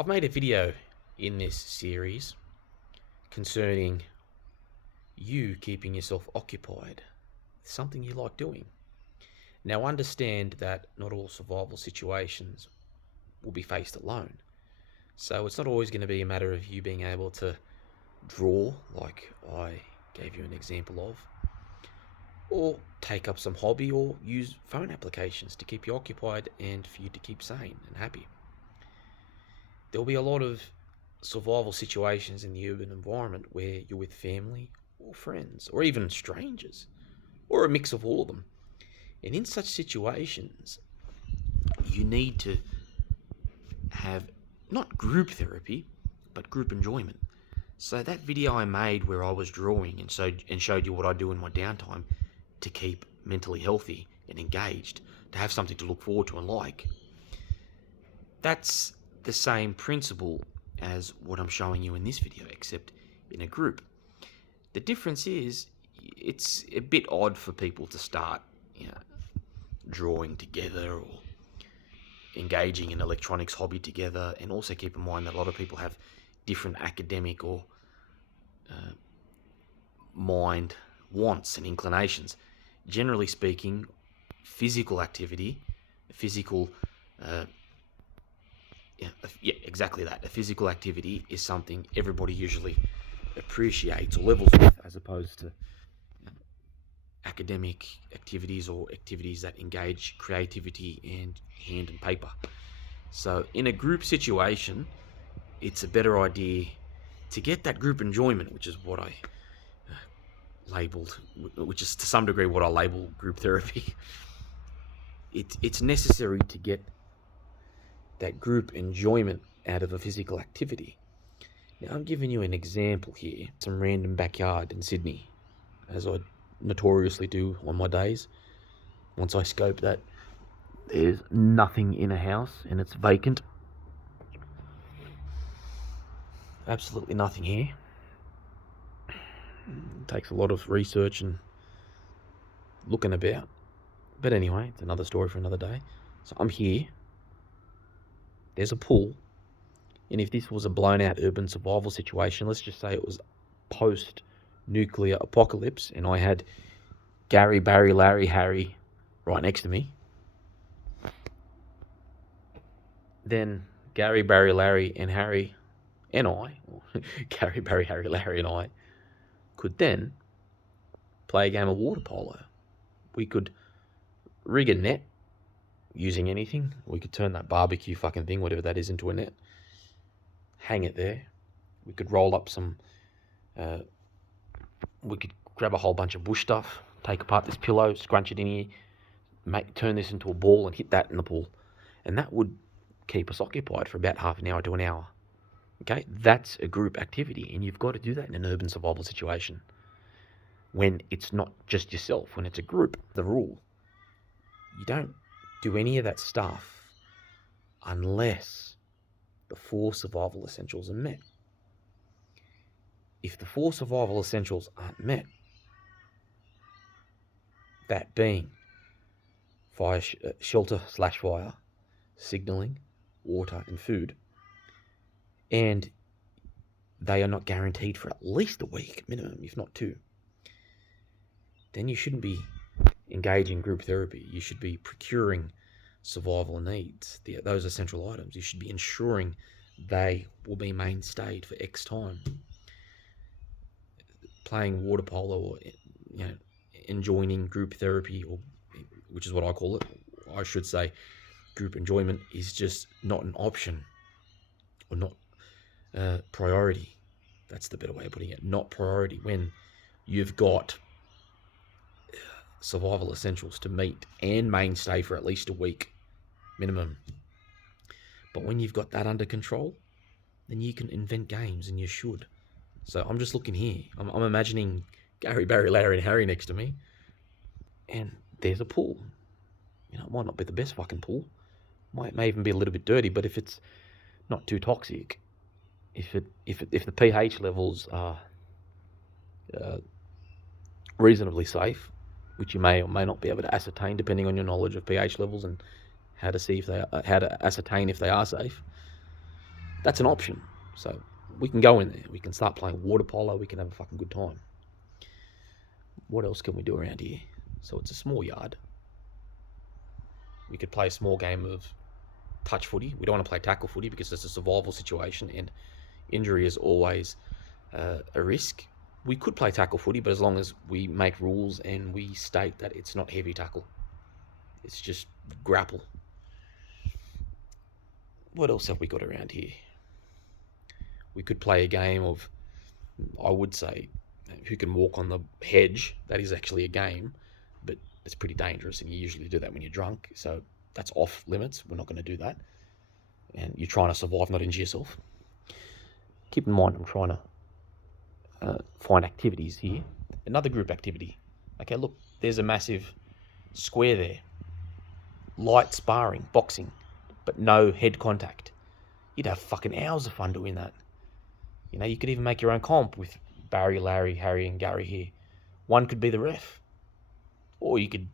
I've made a video in this series concerning you keeping yourself occupied with something you like doing. Now, understand that not all survival situations will be faced alone. So it's not always going to be a matter of you being able to draw, like I gave you an example of, or take up some hobby or use phone applications to keep you occupied and for you to keep sane and happy. There'll be a lot of survival situations in the urban environment where you're with family or friends or even strangers or a mix of all of them. And in such situations, you need to have not group therapy, but group enjoyment. So that video I made where I was drawing and showed you what I do in my downtime to keep mentally healthy and engaged, to have something to look forward to and like, that's the same principle as what I'm showing you in this video, except in a group. The difference is it's a bit odd for people to start, drawing together or engaging in electronics hobby together, and also keep in mind that a lot of people have different academic or mind wants and inclinations. Generally speaking, physical activity, exactly that. A physical activity is something everybody usually appreciates or levels with, as opposed to academic activities or activities that engage creativity and hand and paper. So in a group situation, it's a better idea to get that group enjoyment, which is what I labeled, which is to some degree what I label group therapy. It's necessary to get that group enjoyment out of a physical activity. Now, I'm giving you an example here. Some random backyard in Sydney, as I notoriously do on my days. Once I scope that there's nothing in a house and it's vacant. Absolutely nothing here. It takes a lot of research and looking about. But anyway, it's another story for another day. So I'm here. There's a pool. And if this was a blown out urban survival situation, let's just say it was post-nuclear apocalypse and I had Gary, Barry, Larry, Harry right next to me, then Gary, Barry, Larry and Harry and I, or Gary, Barry, Harry, Larry and I, could then play a game of water polo. We could rig a net using anything. We could turn that barbecue fucking thing, whatever that is, into a net. Hang it there. We could roll up some, we could grab a whole bunch of bush stuff, take apart this pillow, scrunch it in here, turn this into a ball and hit that in the pool. And that would keep us occupied for about half an hour to an hour. Okay, that's a group activity, and you've got to do that in an urban survival situation. When it's not just yourself, when it's a group, the rule, you don't do any of that stuff unless the 4 survival essentials are met. If the 4 survival essentials aren't met, that being fire, shelter/fire, signaling, water and food, and they are not guaranteed for at least a week minimum, if not 2, then you shouldn't be engaging group therapy. You should be procuring survival needs, those essential items. You should be ensuring they will be mainstayed for X time. Playing water polo or enjoying group therapy, or which is what I call it, I should say group enjoyment, is just not an option or not priority. That's the better way of putting it. Not priority when you've got survival essentials to meet and mainstay for at least a week minimum. But when you've got that under control, then you can invent games, and you should. So I'm just looking here. I'm imagining Gary, Barry, Larry and Harry next to me, and there's a pool. It might not be the best fucking pool. May even be a little bit dirty, but if it's not too toxic, if the pH levels are reasonably safe, which you may or may not be able to ascertain depending on your knowledge of pH levels and how to ascertain if they are safe, That's an option. So we can go in there. We can start playing water polo. We can have a fucking good time. What else can we do around here? So it's a small yard. We could play a small game of touch footy. We don't want to play tackle footy because it's a survival situation and injury is always a risk. We could play tackle footy, but as long as we make rules and we state that it's not heavy tackle. It's just grapple. What else have we got around here? We could play a game of, I would say, who can walk on the hedge. That is actually a game, but it's pretty dangerous, and you usually do that when you're drunk, so that's off limits. We're not going to do that. And you're trying to survive, not injure yourself. Keep in mind, I'm trying to find activities here. Another group activity. Okay, look, there's a massive square there. Light sparring, boxing, but no head contact. You'd have fucking hours of fun doing that. You know, you could even make your own comp with Barry, Larry, Harry, and Gary here. One could be the ref. Or you could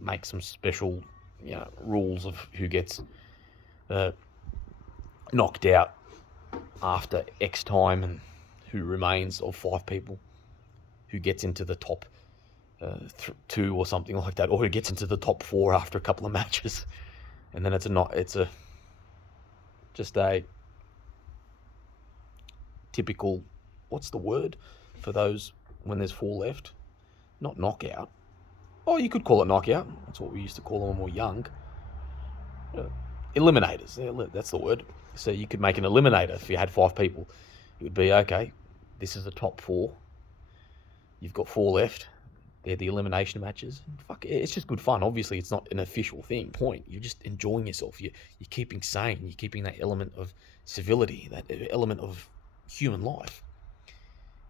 make some special, rules of who gets knocked out after X time and who remains of 5 people, who gets into the top 2 or something like that, or who gets into the top 4 after a couple of matches, and then it's just a typical, what's the word for those when there's 4 left? Not knockout. Oh, you could call it knockout. That's what we used to call them when we were young. Eliminators. Yeah, that's the word. So you could make an eliminator if you had 5 people. It would be, okay, this is the top 4. You've got 4 left. They're the elimination matches. Fuck, it's just good fun. Obviously, it's not an official thing. You're just enjoying yourself. You're keeping sane. You're keeping that element of civility, that element of human life.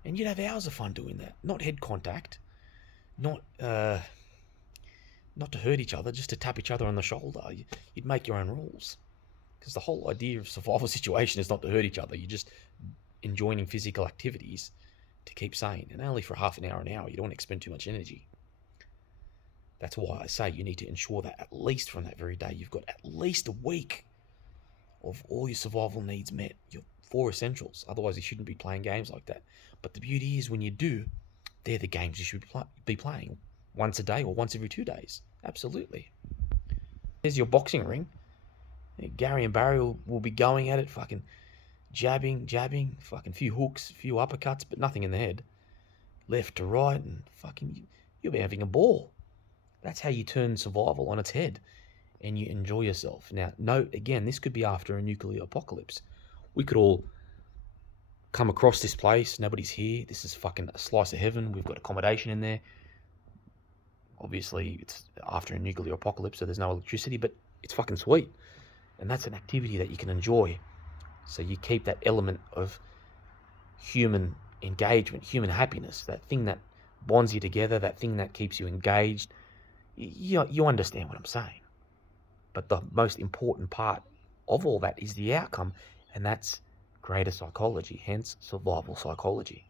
And you'd have hours of fun doing that. Not head contact. Not to hurt each other, just to tap each other on the shoulder. You'd make your own rules. Because the whole idea of survival situation is not to hurt each other. You're just enjoying physical activities to keep sane. And only for half an hour, you don't want to expend too much energy. That's why I say you need to ensure that at least from that very day, you've got at least a week of all your survival needs met. Your 4 essentials. Otherwise, you shouldn't be playing games like that. But the beauty is when you do, they're the games you should be playing once a day or once every 2 days. Absolutely. There's your boxing ring. Gary and Barry will be going at it, fucking jabbing, fucking few hooks, few uppercuts, but nothing in the head. Left to right, and fucking you'll be having a ball. That's how you turn survival on its head, and you enjoy yourself. Now, note again, this could be after a nuclear apocalypse. We could all come across this place. Nobody's here. This is fucking a slice of heaven. We've got accommodation in there. Obviously, it's after a nuclear apocalypse, so there's no electricity, but it's fucking sweet. And that's an activity that you can enjoy. So you keep that element of human engagement, human happiness, that thing that bonds you together, that thing that keeps you engaged. You understand what I'm saying. But the most important part of all that is the outcome, and that's greater psychology, hence survival psychology.